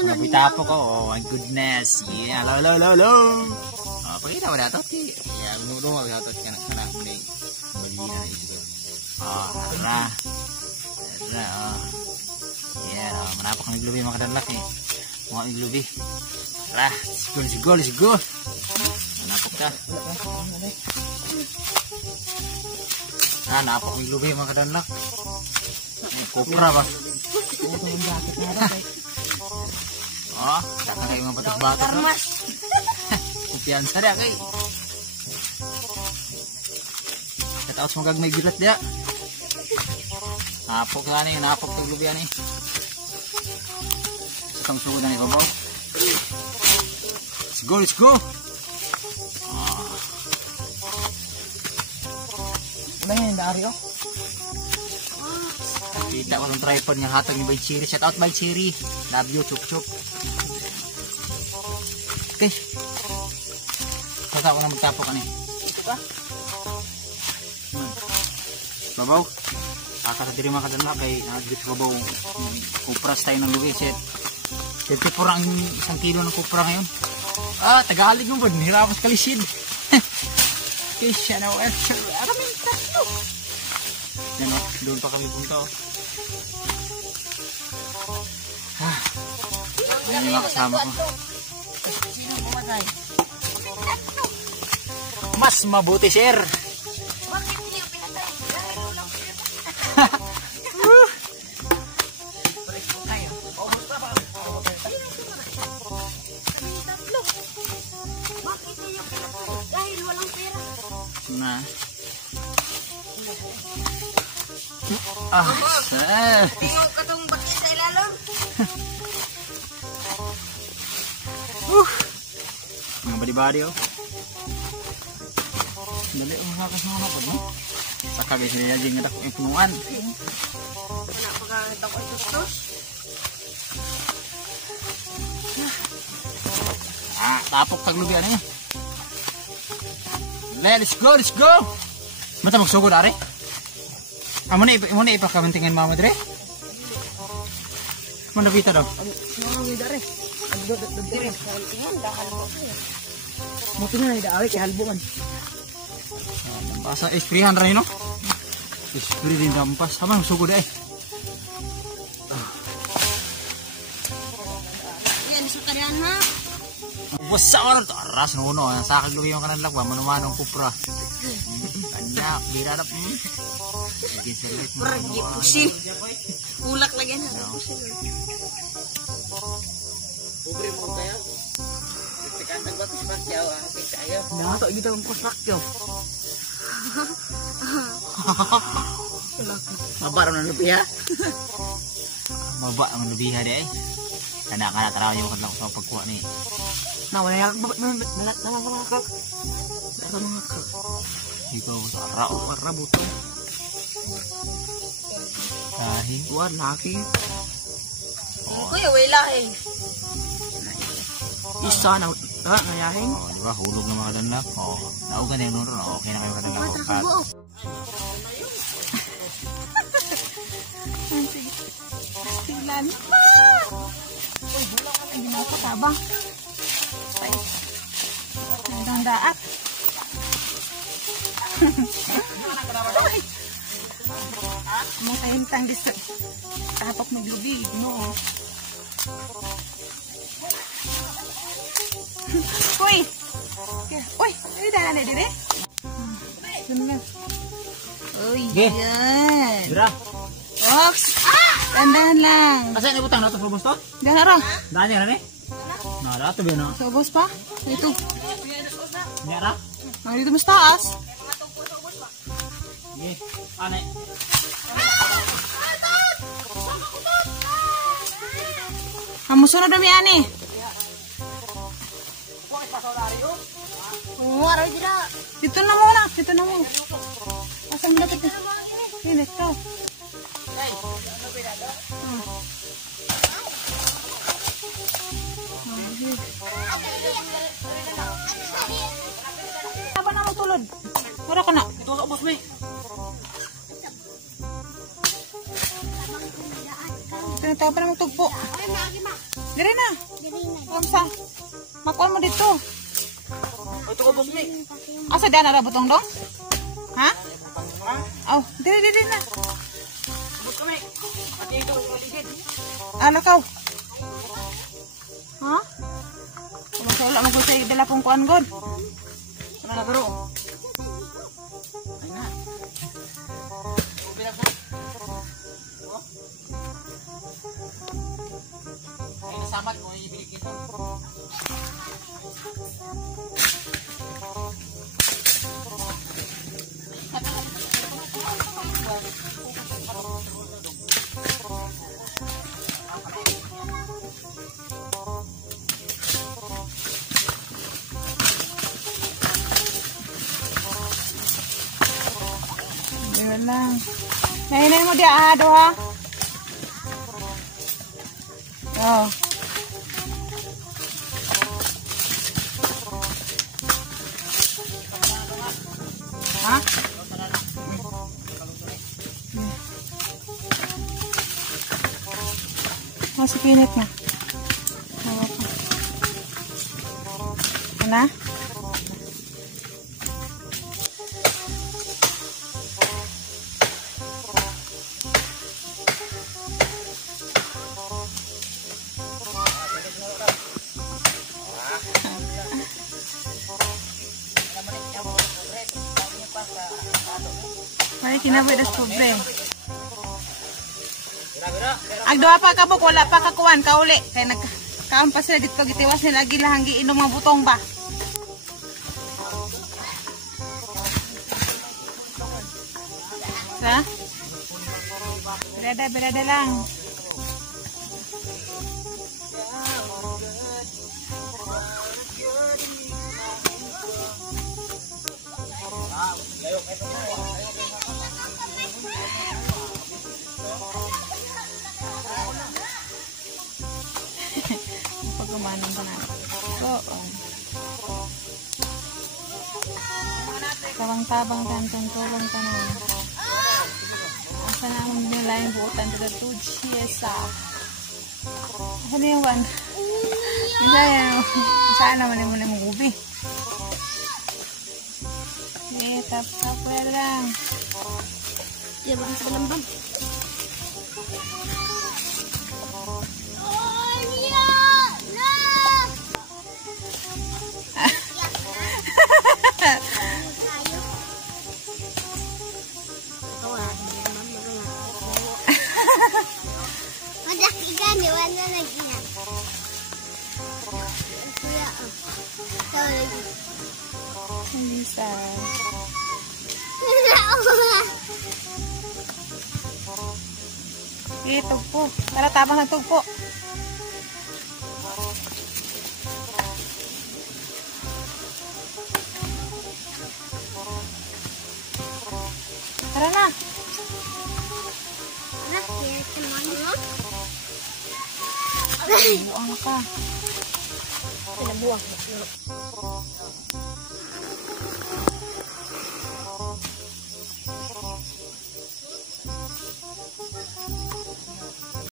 Napitapo ko. Oh my goodness. Yeah. Hello. Pakita mo na ito. Yeah, lumulungan mo ito. Kana muli. Balina na ito. Tara. Yeah, manapak ang iglubi mga kadanlak eh. Mga iglubi. Tara, let's go. Manapak ka. Napak ang iglubi mga kadanlak. Kopra ba? Saka kayo mga batok-batok. Kumpiyansa rin kay. Kataos mong gagmay gulat dia. Napok ka ni, napok iglubi ani. Sugod na ni babaw. Let's go. Ano yan, Dario? Kita ko ng tripod niya hatag ni Bay Cherry. Shout out Bay Cherry. Love you, chup. Okay. Sasa ko na magtapok ani. Ito ka? Babaw. Akasa diri mga kadanlak kay nagdit babaw. Kupras tayo ng luwi. Ito po ang 1 kilo ng kupra ngayon. Tagahalig mo ba? Nihirapan sa kalisid. Kisya na kaming tatlo. Yan o, doon pa kami punta o. Yan yung mga kasama ko. Mas mabuti, sir. Bakit hindi yung pinatay? Dahil walang pera. Na. Tingog ka tong bakit sa ilalim. Mga badi-badi oh. Dali ang hakas mga kapag no? Saka guys, nilagyan nga dako yung punuan. Wala pa ka dako yung tustos. Tapok taglubi ano yun. Let's go. Mata magsugod ari. Muna ipakamantingan mama dre. Mana bita daw? Ano bita dre? Ando dire kamantingan dahal mo. Muto na ida ari kay halbo man. Basa esprihan ra no? Espri din dampas. Sama sugod eh. Yan sukarian ha. Wasa ka na ito. Aras na uno. Sa akin luwi yung kanan lagwa. Manumanong kupra. Kanya. Bira na. Pergi pusing. Ulak lagi na. Pobre mo kayo. Tekan nagbatos pakyaw. Ayaw. Nato gitu ang pakyaw. Maba na lubi ha. Maba ang lubi ha deh. Kana taraw yung kadlaw sa pagkuha ni. Nawala yak nakakak. Ikaw sa ara buto. Dahil kuan laki. Kuya wala eh. Isa na ngayahin. Di ba hulog ng mga danlak. Naugan yung nuro. Okay na kayo kadanlak. Silan. Ay, ginawa ko tabang. Ang daat. Mga kahintang dito. Tapok maglubig, no? Uy! Uy! Ay, dala na din eh. Uy, yan. Dira. Ox! Dandahan lang. Kasi nibutang na ito sa ubos to? Dala ra. Daan yan eh? Nara ito ba na? Sa ubos pa? Ito. Nara? Dito mas taas. Sige. Anay. Kamusunod na yan eh. Dito na muna. Dito na muna. Asal mo na dito? Hindi, ito. Apa na magtulod? Wala ka na. Ito sa ubos mo eh. Tinatawa pa na magtugpo. Diri na. Kamsa. Makuan mo dito. Ito ko, boss, mi. Asa diyan na butong dong? Ha? Oh, diri na. Boss kami. Pati ito, maligid. Lakaw. Ha? Wala mo ko sa dala pong kuan god. Ano na, bro? Ay na. Bilang na. Ay, nasamag mo yung ibiligin mo. Yun lang. Nahinay mo dia doha. Oh. Ha? Masih pinit na. Ano? Ay, kinaboy das pobre. Agdo pa ka buk, wala pa kakuan kauli. Kay nagkaon pa sila dito gitiwas nila lagi lahang giinom mga butong ba. Sa? Berada lang. Pagkumanan ka na. So, tabang-tabang tantan, tulong ka na. Asa na akong nila yung buutan to the two chisa. Asa na yung one? Saan naman yung muna mong ubi? Tap-tap ko lang. Ya, bang sa kalambang. Lisa. Tugpo. Tara, tabang ng tugpo. Tara na. Ay, buang ka. pinabuang.